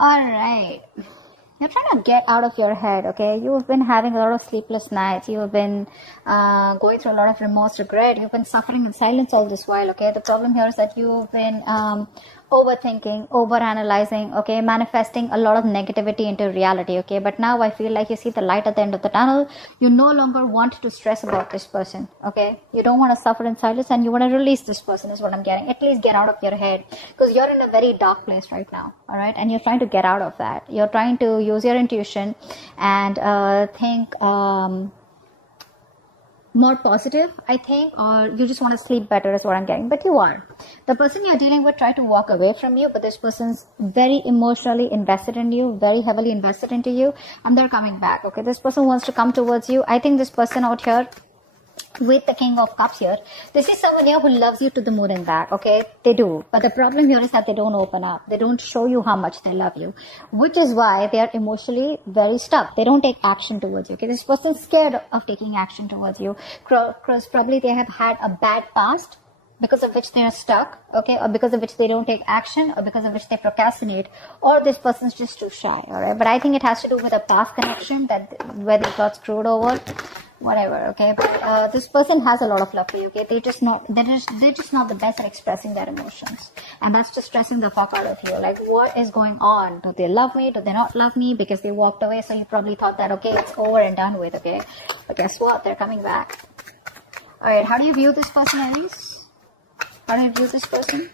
All right. You're trying to get out of your head, okay? You've been having a lot of sleepless nights. You've been going through a lot of remorse, regret. You've been suffering in silence all this while, okay? The problem here is that you've been overthinking, overanalyzing, okay? Manifesting a lot of negativity into reality, okay? But now I feel like you see the light at the end of the tunnel. You no longer want to stress about this person, okay? You don't want to suffer in silence and you want to release this person is what I'm getting. At least get out of your head because you're in a very dark place right now, all right? And you're trying to get out of that. You're trying to use your intuition and think more positive, I think, or you just want to sleep better is what I'm getting. But you are. The person you're dealing with tried to walk away from you, but this person's very emotionally invested in you, very heavily invested into you, and they're coming back, okay? This person wants to come towards you. I think this person out here with the King of Cups here, this is someone here who loves you to the moon and back, okay? They do. But the problem here is that they don't open up. They don't show you how much they love you, which is why they are emotionally very stuck. They don't take action towards you, okay? This person's scared of taking action towards you because probably they have had a bad past because of which they are stuck, okay? Or because of which they don't take action, or because of which they procrastinate, or this person's just too shy, all right? But I think it has to do with a past connection that where they got screwed over. Whatever, okay? This person has a lot of love for you, okay? They're just not the best at expressing their emotions, and that's just stressing the fuck out of you. Like, what is going on? Do they love me? Do they not love me? Because they walked away, so you probably thought that, okay, it's over and done with, okay? But guess what? They're coming back. All right, how do you view this person, Aries? How do you view this person?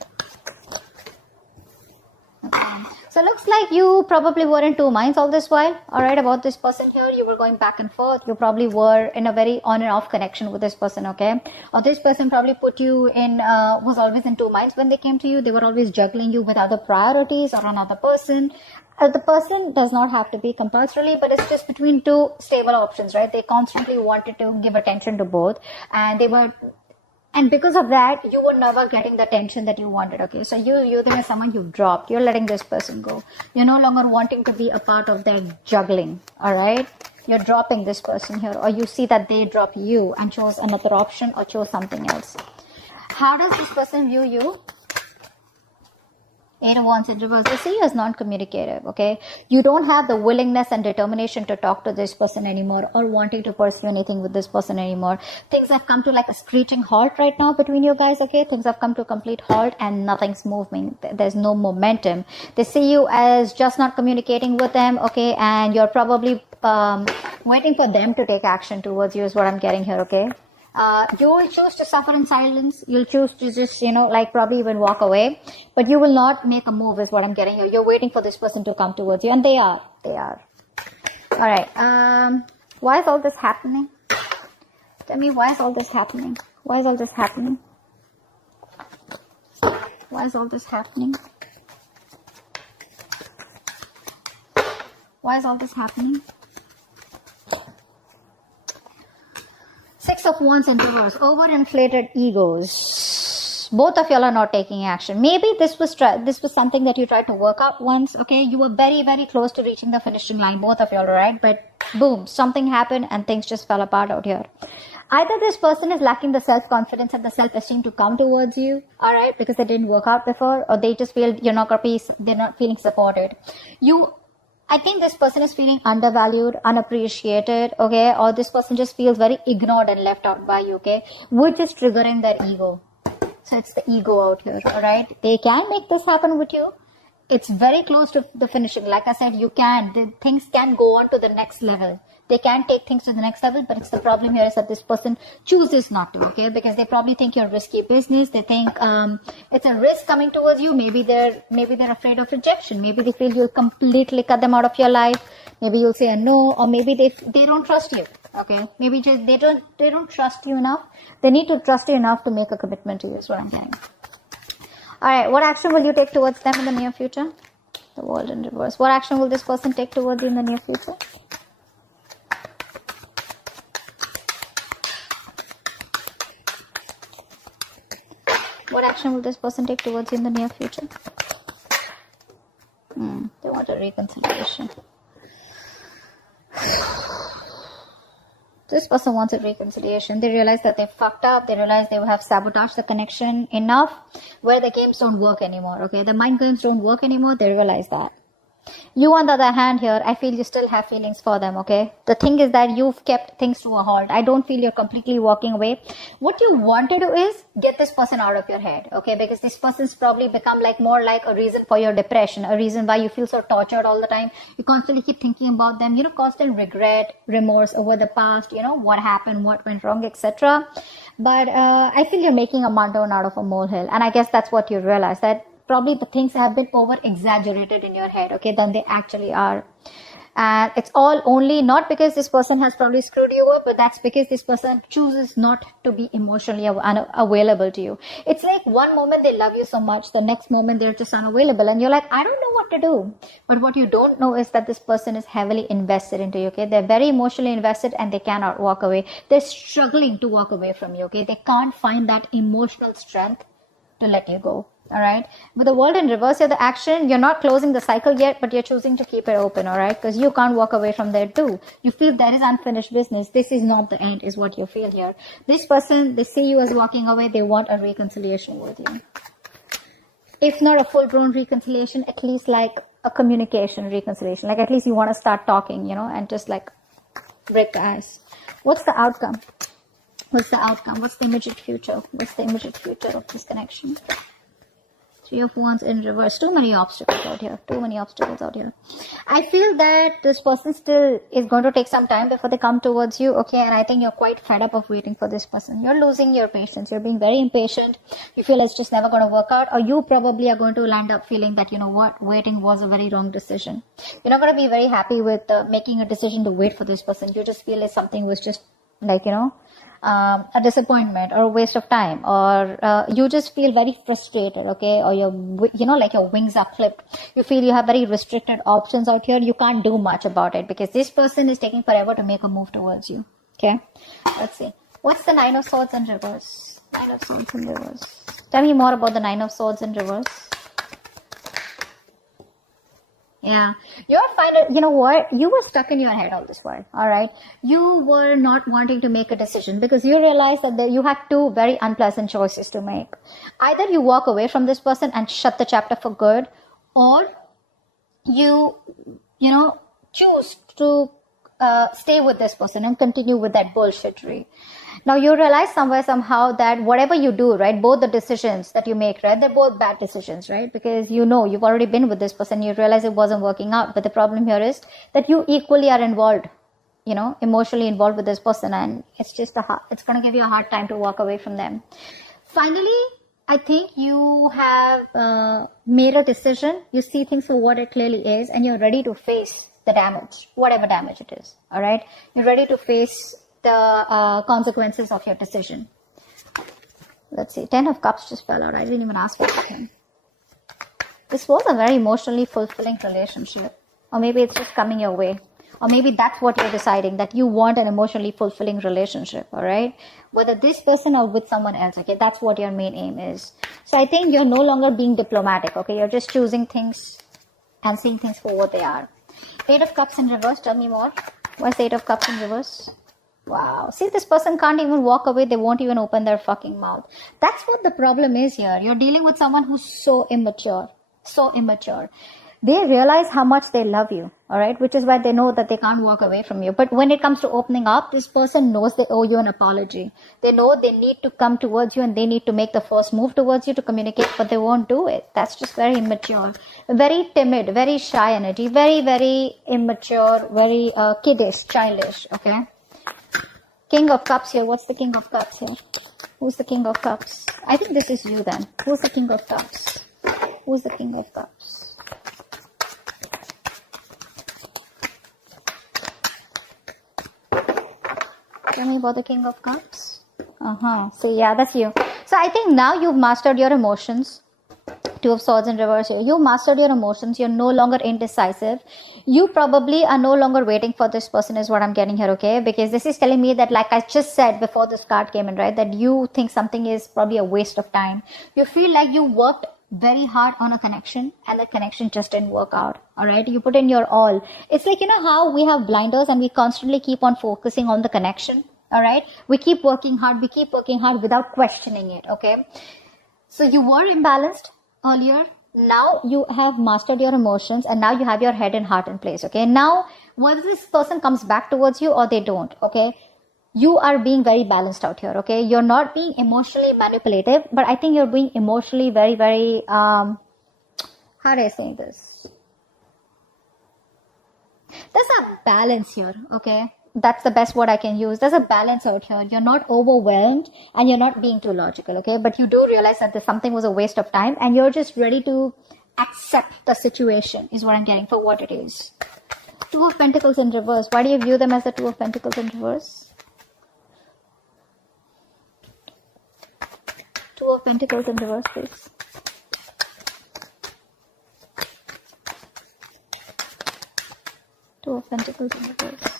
Okay. So it looks like you probably were in two minds all this while, all right, about this person here. You were going back and forth. You probably were in a very on and off connection with this person, okay? Or this person probably put you in, was always in two minds when they came to you. They were always juggling you with other priorities or another person. The person does not have to be compulsorily, but it's just between two stable options, right? They constantly wanted to give attention to both, and because of that, you were never getting the attention that you wanted, okay? So there is someone you've dropped. You're letting this person go. You're no longer wanting to be a part of their juggling, all right? You're dropping this person here, or you see that they drop you and chose another option or chose something else. How does this person view you? 8 of Wands in reverse. They see you as non-communicative, okay? You don't have the willingness and determination to talk to this person anymore or wanting to pursue anything with this person anymore. Things have come to like a screeching halt right now between you guys, okay? Things have come to a complete halt and nothing's moving. There's no momentum. They see you as just not communicating with them, okay? And you're probably waiting for them to take action towards you is what I'm getting here, okay? You will choose to suffer in silence. You'll choose to just, like probably even walk away. But you will not make a move is what I'm getting here. You're waiting for this person to come towards you. And they are. All right. Why is all this happening? Tell me, why is all this happening? Why is all this happening? Why is all this happening? Why is all this happening? 6 of Wands in reverse. Overinflated egos. Both of y'all are not taking action. Maybe this was something that you tried to work out once, okay? You were very, very close to reaching the finishing line, both of y'all, right? But boom, something happened and things just fell apart out here. Either this person is lacking the self-confidence and the self-esteem to come towards you, all right, because they didn't work out before, or they just feel they're not feeling supported. I think this person is feeling undervalued, unappreciated, okay? Or this person just feels very ignored and left out by you, okay? Which is triggering their ego. So it's the ego out here, all right? They can make this happen with you. It's very close to the finishing. Like I said, things can go on to the next level. They can take things to the next level, but it's the problem here is that this person chooses not to, okay? Because they probably think you're risky business. They think it's a risk coming towards you. Maybe they're afraid of rejection. Maybe they feel you'll completely cut them out of your life. Maybe you'll say a no, or maybe they don't trust you, okay? Maybe just they don't trust you enough. They need to trust you enough to make a commitment to you is what I'm saying. All right, what action will you take towards them in the near future? The World in reverse. What action will this person take towards you in the near future? What action will this person take towards you in the near future? They want a reconciliation. This person wants a reconciliation. They realize that they fucked up. They realize they have sabotaged the connection enough where the games don't work anymore, okay? The mind games don't work anymore. They realize that. You, on the other hand, here, I feel you still have feelings for them, okay? The thing is that you've kept things to a halt. I don't feel you're completely walking away. What you want to do is get this person out of your head, okay? Because this person's probably become like more like a reason for your depression, a reason why you feel so tortured all the time. You constantly keep thinking about them, constant regret, remorse over the past, what happened, what went wrong, etc. But I feel you're making a mountain out of a molehill. And I guess that's what you realize, that probably the things have been over exaggerated in your head, okay, than they actually are. And it's all only not because this person has probably screwed you up, but that's because this person chooses not to be emotionally available to you. It's like one moment they love you so much, the next moment they're just unavailable, and you're like, I don't know what to do. But what you don't know is that this person is heavily invested into you, okay? They're very emotionally invested and they cannot walk away. They're struggling to walk away from you, okay? They can't find that emotional strength to let you go. All right. With the world in reverse here, the action, you're not closing the cycle yet, but you're choosing to keep it open. All right. Because you can't walk away from there too. You feel there is unfinished business. This is not the end, is what you feel here. This person, they see you as walking away. They want a reconciliation with you. If not a full-blown reconciliation, at least like a communication reconciliation. Like at least you want to start talking, and just like break the ice. What's the outcome? What's the outcome? What's the immediate future? What's the immediate future of this connection? Three of Wands in reverse. Too many obstacles out here. Too many obstacles out here. I feel that this person still is going to take some time before they come towards you. Okay. And I think you're quite fed up of waiting for this person. You're losing your patience. You're being very impatient. You feel it's just never going to work out. Or you probably are going to land up feeling that, waiting was a very wrong decision. You're not going to be very happy with making a decision to wait for this person. You just feel like something was just like, a disappointment or a waste of time, or you just feel very frustrated, okay, or your wings are clipped. You feel you have very restricted options out here. You can't do much about it because this person is taking forever to make a move towards you. Okay, let's see. What's the Nine of Swords in reverse? Nine of Swords in reverse. Tell me more about the Nine of Swords in reverse. Yeah, you're finding, you were stuck in your head all this while, all right? You were not wanting to make a decision because you realized that you had two very unpleasant choices to make. Either you walk away from this person and shut the chapter for good, or you, choose to stay with this person and continue with that bullshittery. Now you realize somehow that whatever you do, right, both the decisions that you make, right, they're both bad decisions, right? Because you've already been with this person, you realize it wasn't working out. But the problem here is that you equally are involved, emotionally involved with this person, and it's going to give you a hard time to walk away from them. Finally, I think you have made a decision. You see things for what it clearly is, and you're ready to face the damage, whatever damage it is, all right? You're ready to face the consequences of your decision. Let's see. 10 of Cups just fell out. I didn't even ask for him. This was a very emotionally fulfilling relationship. Or maybe it's just coming your way. Or maybe that's what you're deciding, that you want an emotionally fulfilling relationship, all right? Whether this person or with someone else, okay? That's what your main aim is. So I think you're no longer being diplomatic, okay? You're just choosing things and seeing things for what they are. 8 of Cups in reverse. Tell me more. What's the 8 of Cups in reverse? Wow. See, this person can't even walk away. They won't even open their fucking mouth. That's what the problem is here. You're dealing with someone who's so immature. So immature. They realize how much they love you, all right? Which is why they know that they can't walk away from you. But when it comes to opening up, this person knows they owe you an apology. They know they need to come towards you and they need to make the first move towards you to communicate, but they won't do it. That's just very immature. Very timid, very shy energy. Very, very immature, very kiddish, childish, okay? King of Cups here. What's the King of Cups here? Who's the King of Cups? I think this is you then. Who's the King of Cups? Who's the King of Cups? Tell me about the King of Cups. So yeah, that's you. So I think now you've mastered your emotions. 2 of Swords in reverse here. You mastered your emotions. You're no longer indecisive. You probably are no longer waiting for this person is what I'm getting here, okay? Because this is telling me that, like I just said before this card came in, right? That you think something is probably a waste of time. You feel like you worked very hard on a connection and the connection just didn't work out, all right? You put in your all. It's like, how we have blinders and we constantly keep on focusing on the connection, all right? We keep working hard without questioning it, okay? So you were imbalanced earlier, Now you have mastered your emotions, and now you have your head and heart in place. Okay, now whether this person comes back towards you or they don't, okay, you are being very balanced out here. Okay, you're not being emotionally manipulative, but I think you're being emotionally very, very how do I say this? There's a balance here. Okay, that's the best word I can use. There's a balance out here. You're not overwhelmed and you're not being too logical. Okay, but you do realize that something was a waste of time, and you're just ready to accept the situation, is what I'm getting, for what it is. Two of Pentacles in reverse. Why do you view them as the Two of Pentacles in reverse? Two of Pentacles in reverse, please. Two of Pentacles in reverse.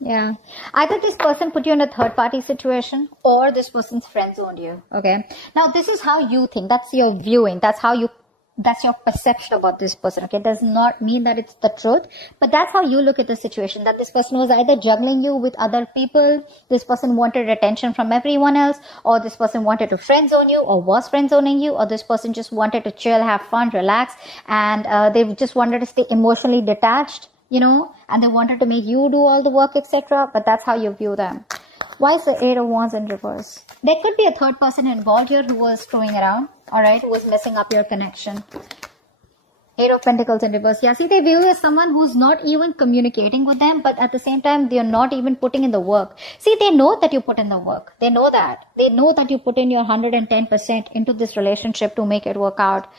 Yeah. Either this person put you in a third party situation, or this person's friend zoned you. Okay. Now this is how you think. That's your viewing. That's your perception about this person. Okay. Does not mean that it's the truth, but that's how you look at the situation. That this person was either juggling you with other people, this person wanted attention from everyone else, or this person wanted to friend zone you, or was friend zoning you, or this person just wanted to chill, have fun, relax, and they just wanted to stay emotionally detached, you know, and they wanted to make you do all the work, etc. But that's how you view them. Why is the Eight of Wands in reverse? There could be a third person involved here who was screwing around, alright, who was messing up your connection. Eight of Pentacles in reverse. Yeah, see, they view you as someone who's not even communicating with them, but at the same time, they're not even putting in the work. See, they know that you put in the work. They know that. They know that you put in your 110% into this relationship to make it work out.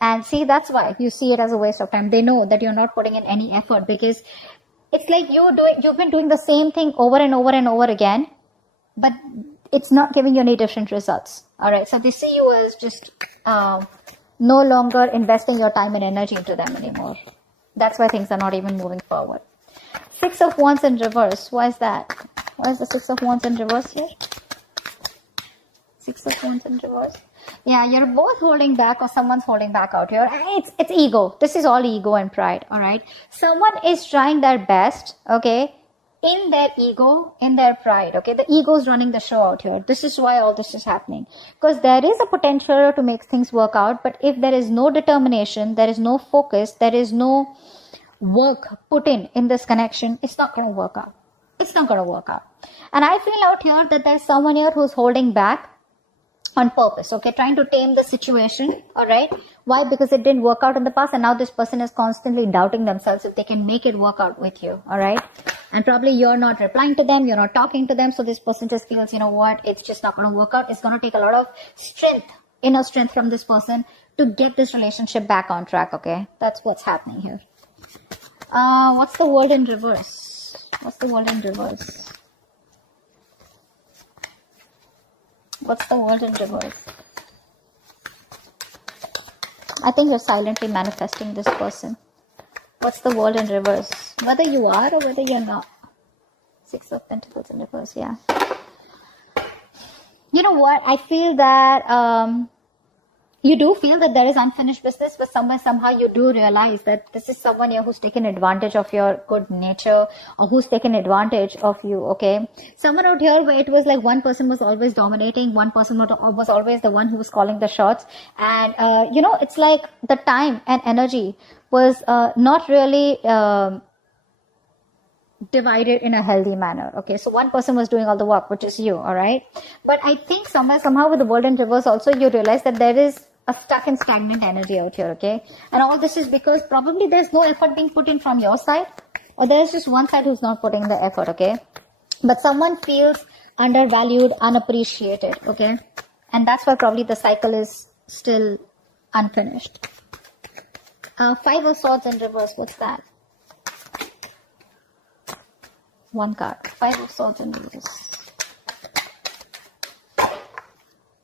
And see, that's why you see it as a waste of time. They know that you're not putting in any effort, because it's like you've been doing the same thing over and over and over again, but it's not giving you any different results. Alright, so they see you as just no longer investing your time and energy into them anymore. That's why things are not even moving forward. Six of Wands in reverse. Why is that? Why is the Six of Wands in reverse here? Six of Wands in reverse. Yeah, you're both holding back, or someone's holding back out here. It's ego. This is all ego and pride. All right. Someone is trying their best. Okay. In their ego, in their pride. Okay. The ego is running the show out here. This is why all this is happening. Because there is a potential to make things work out. But if there is no determination, there is no focus, there is no work put in this connection, it's not going to work out. It's not going to work out. And I feel out here that there's someone here who's holding back on purpose, okay, trying to tame the situation. All right. Why? Because it didn't work out in the past, and now this person is constantly doubting themselves if they can make it work out with you. All right. And probably you're not replying to them, you're not talking to them, so this person just feels, you know what, it's just not going to work out. It's going to take a lot of strength, inner strength from this person to get this relationship back on track. Okay, that's what's happening here. What's the World in reverse? What's the World in reverse? What's the World in reverse? I think you're silently manifesting this person. What's the World in reverse? Whether you are or whether you're not. Six of Pentacles in reverse, yeah. You know what? I feel that you do feel that there is unfinished business, but somehow you do realize that this is someone here who's taken advantage of your good nature, or who's taken advantage of you, okay? Someone out here where it was like one person was always dominating, one person was always the one who was calling the shots, and you know, it's like the time and energy was not really divided in a healthy manner. Okay, so one person was doing all the work, which is you. All right, but I think somehow with the World in reverse also, you realize that there is a stuck and stagnant energy out here. Okay, and all this is because probably there's no effort being put in from your side, or there's just one side who's not putting the effort. Okay, but someone feels undervalued, unappreciated. Okay, and that's why probably the cycle is still unfinished. Five of Swords in reverse. What's that? One card. Five of Swords in reverse.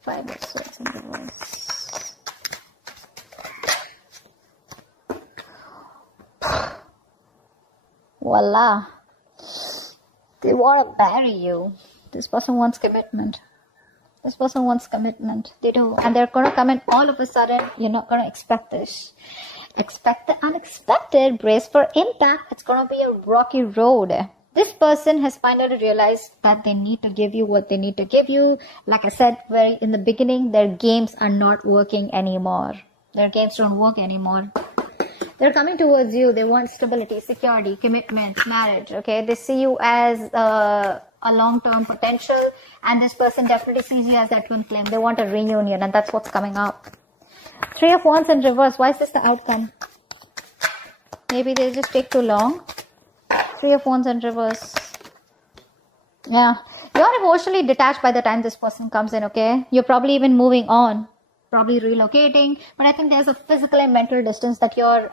Five of Swords in reverse. Voila. They want to marry you. This person wants commitment. This person wants commitment. They do. And they're going to come in all of a sudden. You're not going to expect this. Expect the unexpected. Brace for impact. It's going to be a rocky road. This person has finally realized that they need to give you what they need to give you. Like I said very in the beginning, their games are not working anymore. Their games don't work anymore. They're coming towards you. They want stability, security, commitment, marriage. Okay, they see you as a long-term potential, and this person definitely sees you as that twin flame. They want a reunion, and that's what's coming up. 3 of Wands in reverse. Why is this the outcome? Maybe they just take too long. 3 of Wands in reverse. Yeah, you're emotionally detached by the time this person comes in. Okay, you're probably even moving on. Probably relocating, but I think there's a physical and mental distance that you're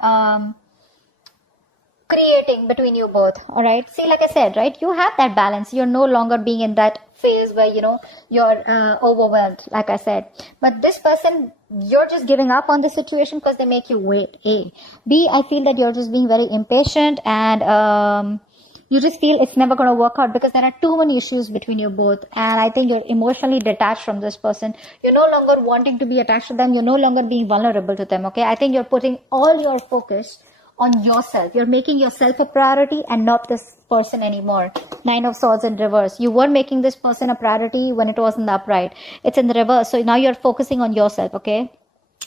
creating between you both. All right, see, like I said, right, you have that balance. You're no longer being in that phase where you're overwhelmed, like I said. But this person, you're just giving up on the situation because they make you wait. A. B, I feel that you're just being very impatient, and you just feel it's never going to work out because there are too many issues between you both. And I think you're emotionally detached from this person. You're no longer wanting to be attached to them. You're no longer being vulnerable to them. Okay, I think you're putting all your focus on yourself. You're making yourself a priority and not this person anymore. 9 of Swords in reverse. You were making this person a priority when it was in the upright. It's in the reverse. So now you're focusing on yourself. Okay,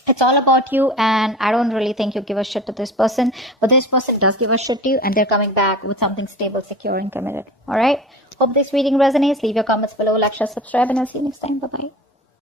it's all about you, and I don't really think you give a shit to this person, but this person does give a shit to you, and they're coming back with something stable, secure, and committed. All right, hope this reading resonates. Leave your comments below, like, share, subscribe, and I'll see you next time. Bye bye.